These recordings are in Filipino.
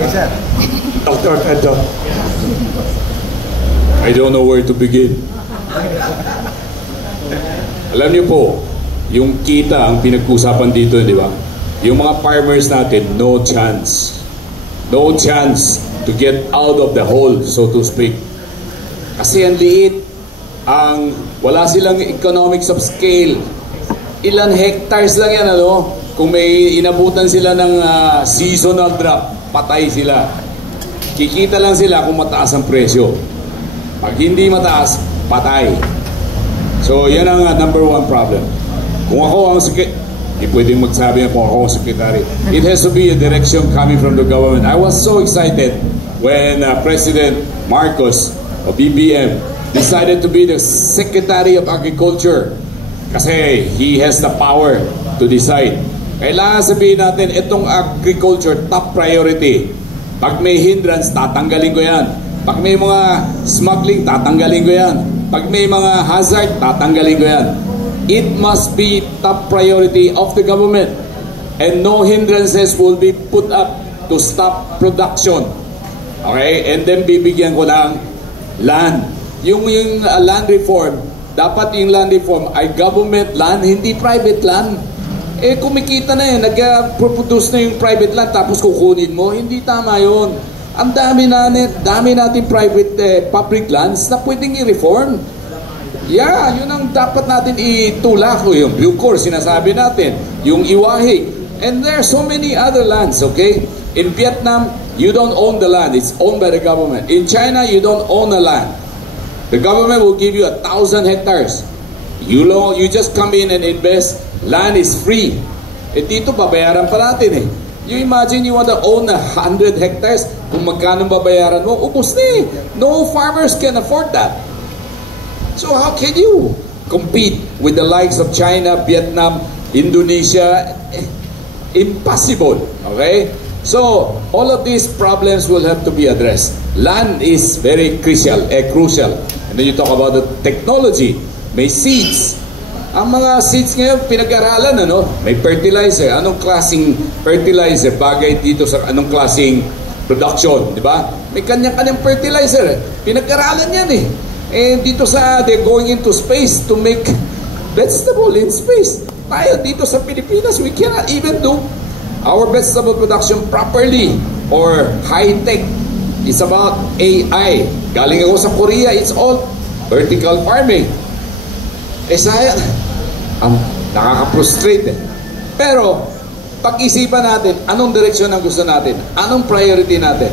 Yes, sir. Dr. Pedro. I don't know where to begin. Alam niyo po, yung kita ang pinag-usapan dito, di ba? Yung mga farmers natin, no chance. No chance to get out of the hole, so to speak. Kasi ang liit, wala silang economics of scale. Ilan hectares lang yan, ano? Kung may inabutan sila ng seasonal drop, patay sila. Kikita lang sila kung mataas ang presyo. Pag hindi mataas, patay. So, yan ang number one problem. Kung ako ang hindi pwedeng magsabi na kung ako ang secretary. It has to be a direction coming from the government. I was so excited when President Marcos of BBM decided to be the Secretary of Agriculture kasi he has the power to decide. Kailangan sabihin natin, itong agriculture, top priority. Pag may hindrance, tatanggalin ko yan. Pag may mga smuggling, tatanggalin ko yan. Pag may mga hazard, tatanggalin ko yan. It must be top priority of the government. And no hindrances will be put up to stop production. Okay? And then bibigyan ko ng land. Yung land reform, dapat yung land reform ay government land, hindi private land. Eh kumikita na eh, nag-produce na yung private land tapos kukunin mo, hindi tama yun. Ang dami natin private public lands na pwedeng i-reform. Yeah, yun ang dapat natin itulak. Yung Bucor, sinasabi natin. Yung Iwahe. And there are so many other lands, okay? In Vietnam, you don't own the land. It's owned by the government. In China, you don't own a land. The government will give you 1,000 hectares. You just come in and invest. Land is free. Eh dito, babayaran pa natin eh. You imagine you want to own 100 hectares, kung magkano babayaran mo, ubos na eh. No farmers can afford that. So how can you compete with the likes of China, Vietnam, Indonesia? Impossible. Okay? So all of these problems will have to be addressed. Land is very crucial. And then you talk about the technology. May seeds. Ang mga seeds ngayon, pinag-aralan, ano? May fertilizer. Anong klaseng fertilizer? Bagay dito sa anong klaseng production, di ba? May kanya-kanyang fertilizer. Pinag-aralan yan eh. And dito they're going into space to make vegetable in space. Tayo dito sa Pilipinas, we cannot even do our vegetable production properly or high-tech. It's about AI. Galing ako sa Korea, it's all vertical farming. Eh sayang, nakaka-frustrate. Pero, pag-isipan natin, anong direksyon ang gusto natin? Anong priority natin?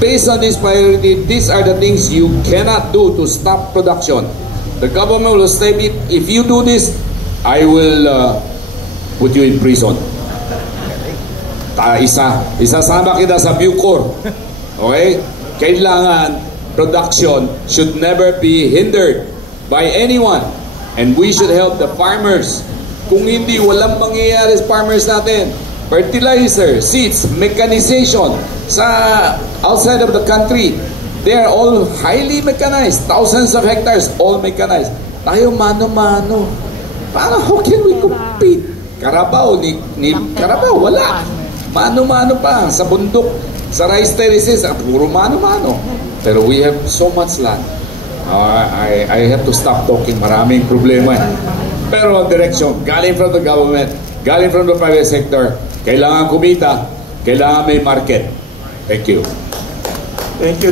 Based on this priority, these are the things you cannot do to stop production. The government will say, if you do this, I will put you in prison. Isasama kita sa Bucor. Okay? Kailangan, production should never be hindered by anyone. And we should help the farmers. Kung hindi, walang mangyayari sa farmers natin. Fertilizer, seeds, mechanization. Sa outside of the country, they are all highly mechanized. Thousands of hectares, all mechanized. Tayo mano-mano. How can we compete? Carabao, ni Carabao, wala. Mano-mano pa. Sa bundok, sa rice terraces, puro mano-mano. Pero we have so much land. I have to stop talking. Maraming problema eh. Pero ang direction, galing from the government, galing from the private sector, kailangan kumita, kailangan may market. Thank you. Thank you.